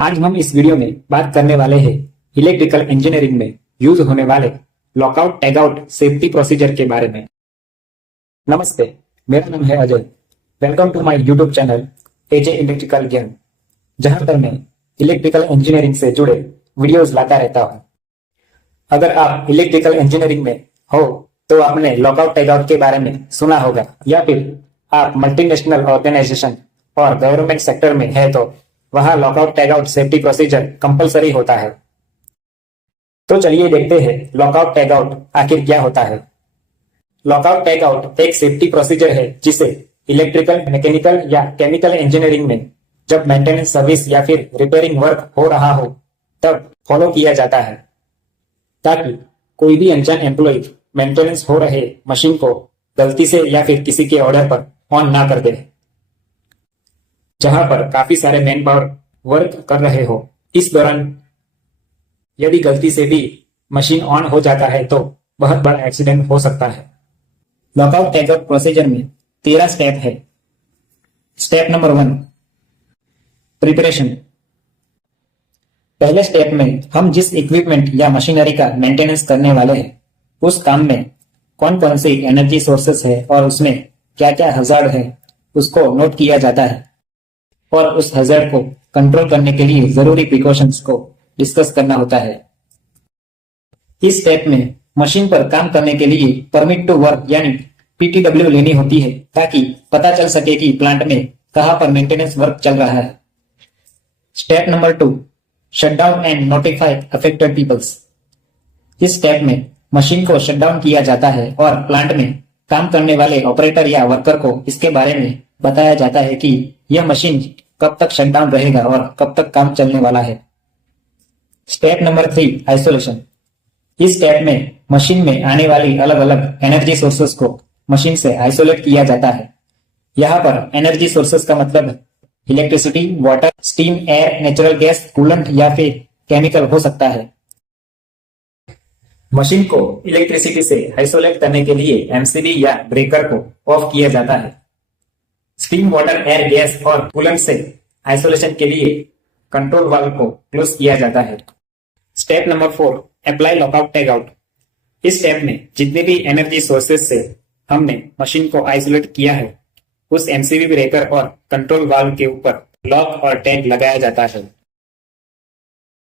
आज हम इस वीडियो में बात करने वाले हैं इलेक्ट्रिकल इंजीनियरिंग में यूज होने वाले लॉकआउट टैगआउट सेफ्टी प्रोसीजर के बारे में। नमस्ते, मेरा नाम है Ajay. Welcome to my YouTube channel AJ electrical Gyan, जहां पर मैं इलेक्ट्रिकल इंजीनियरिंग से जुड़े वीडियोस लाता रहता हूं। अगर आप इलेक्ट्रिकल इंजीनियरिंग में हो तो आपने लॉकआउट टैगआउट के बारे में सुना होगा, या फिर आप मल्टीनेशनल ऑर्गेनाइजेशन और गवर्नमेंट सेक्टर में है तो वहां lockout tagout safety procedure compulsory होता है। तो चलिए देखते हैं लॉकआउट टैगआउट आखिर क्या होता है। लॉकआउट टैगआउट एक सेफ्टी प्रोसीजर है जिसे इलेक्ट्रिकल, मैकेनिकल या केमिकल इंजीनियरिंग में जब मेंटेनेंस सर्विस या फिर रिपेयरिंग वर्क हो रहा हो तब फॉलो किया जाता है, ताकि कोई भी अनजान एम्प्लॉय मेंटेनेंस हो रहे मशीन को गलती से या फिर किसी के ऑर्डर पर ऑन ना कर दे। जहां पर काफी सारे मैन पावर वर्क कर रहे हो, इस दौरान यदि गलती से भी मशीन ऑन हो जाता है तो बहुत बड़ा एक्सीडेंट हो सकता है। लॉकआउट टैगआउट प्रोसीजर में 13 स्टेप है। Step number 1, preparation. पहले स्टेप में हम जिस इक्विपमेंट या मशीनरी का मेंटेनेंस करने वाले हैं उस काम में कौन कौन सी एनर्जी सोर्सेस है और उसमें क्या क्या हजार्ड है उसको नोट किया जाता है, और उस हजार्ड को कंट्रोल करने के लिए जरूरी प्रिकॉशंस को डिस्कस करना होता है। इस स्टेप में मशीन पर काम करने के लिए परमिट टू वर्क यानी पीटीडब्ल्यू लेनी होती है, ताकि पता चल सके कि प्लांट में कहां पर मेंटेनेंस वर्क चल रहा है। Step number 2, shut down and notify affected peoples. इस स्टेप में मशीन को शट डाउन किया जाता है और प्लांट में काम करने वाले ऑपरेटर या वर्कर को इसके बारे में बताया जाता है कि यह मशीन कब तक शट डाउन रहेगा और कब तक काम चलने वाला है। Step number 3, isolation. इस स्टेप में मशीन में आने वाली अलग अलग एनर्जी सोर्सेस को मशीन से आइसोलेट किया जाता है। यहाँ पर एनर्जी सोर्सेस का मतलब electricity, water, steam, air, natural gas, coolant या फिर केमिकल हो सकता है। मशीन को इलेक्ट्रिसिटी से आइसोलेट करने के लिए एमसीबी या ब्रेकर को ऑफ किया जाता है। स्टीम, वाटर, एयर, गैस और कूलेंट से आइसोलेशन के लिए कंट्रोल वाल्व को क्लोज किया जाता है। Step number 4, apply lockout tagout. इस स्टेप में जितने भी एनर्जी सोर्सेस से हमने मशीन को आइसोलेट किया है उस एमसीबी ब्रेकर और कंट्रोल वाल्व के ऊपर लॉक और टैग लगाया जाता है।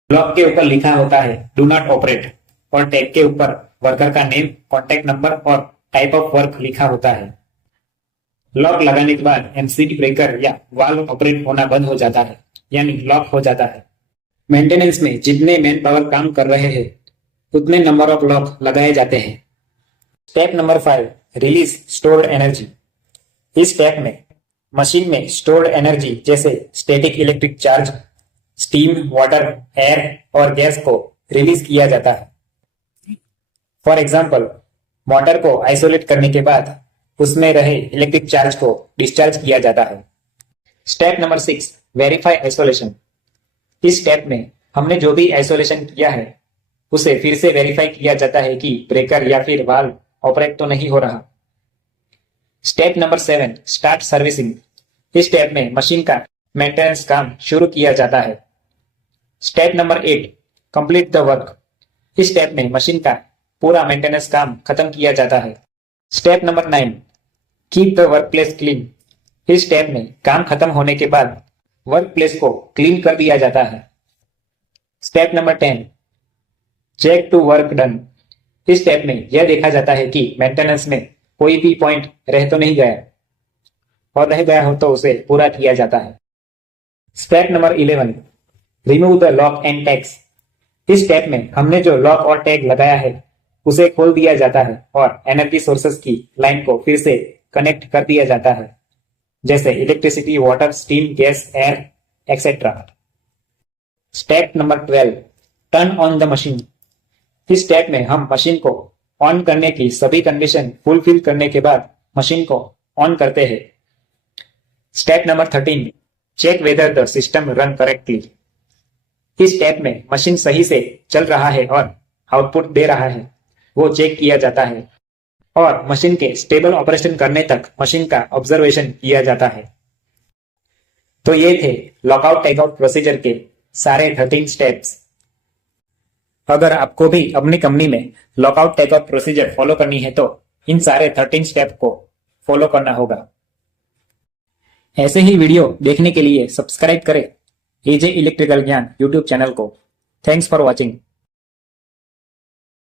लॉक के ऊपर लिखा होता है डू नॉट ऑपरेट और टैग के ऊपर वर्कर का नेम, कॉन्टैक्ट नंबर और टाइप ऑफ वर्क लिखा होता है। लॉक लगाने के बाद एमसीबी ब्रेकर या वाल्व ऑपरेट होना बंद हो जाता है, यानी लॉक हो जाता है। मेंटेनेंस में जितने मैन पावर काम कर रहे हैं उतने नंबर ऑफ लॉक लगाए जाते हैं। Step number 5, release stored energy. इस स्टेप में मशीन में स्टोर्ड एनर्जी जैसे static electric charge, steam, water, air और गैस को रिलीज किया जाता है। फॉर एग्जाम्पल, मोटर को आइसोलेट करने के बाद उसमें रहे इलेक्ट्रिक चार्ज को डिस्चार्ज किया जाता है। Step number 6, verify isolation. इस स्टेप में हमने जो भी आइसोलेशन किया है उसे फिर से वेरीफाई किया जाता है कि ब्रेकर या फिर वाल्व ऑपरेट तो नहीं हो रहा। Step number 7, start servicing. इस स्टेप में मशीन का मेंटेनेंस काम शुरू किया जाता है। Step number 8, complete the work. इस स्टेप में मशीन का पूरा मेंटेनेंस काम खत्म किया जाता है। Step number 9, keep the work place clean. इस स्टेप में काम खत्म होने के बाद वर्क प्लेस को क्लीन कर दिया जाता है। Step number 10, check to work done. इस स्टेप में यह देखा जाता है कि मेंटेनेंस में कोई भी पॉइंट रह तो नहीं गया, और रह गया हो तो उसे पूरा किया जाता है। Step number 11, remove the lock and tags. इस स्टेप में हमने जो लॉक और टैग लगाया है उसे खोल दिया जाता है और एनर्जी सोर्सेस की लाइन को फिर से कनेक्ट कर दिया जाता है, जैसे electricity, water, steam, gas, air etcetera. Step number 12, turn on the machine. इस स्टेप में हम मशीन को ऑन करने की सभी कंडीशन फुलफिल करने के बाद मशीन को ऑन करते हैं। Step number 13, check whether the system run correctly. इस स्टेप में मशीन सही से चल रहा है और आउटपुट दे रहा है वो चेक किया जाता है, और मशीन के स्टेबल ऑपरेशन करने तक मशीन का ऑब्जर्वेशन किया जाता है। तो ये थे लॉकआउट टैगआउट प्रोसीजर के सारे 13 स्टेप्स। अगर आपको भी अपनी कंपनी में लॉकआउट टेकआउट प्रोसीजर फॉलो करनी है तो इन सारे 13 स्टेप को फॉलो करना होगा। ऐसे ही वीडियो देखने के लिए सब्सक्राइब करें एजे इलेक्ट्रिकल ज्ञान यूट्यूब चैनल को। Thanks for watching.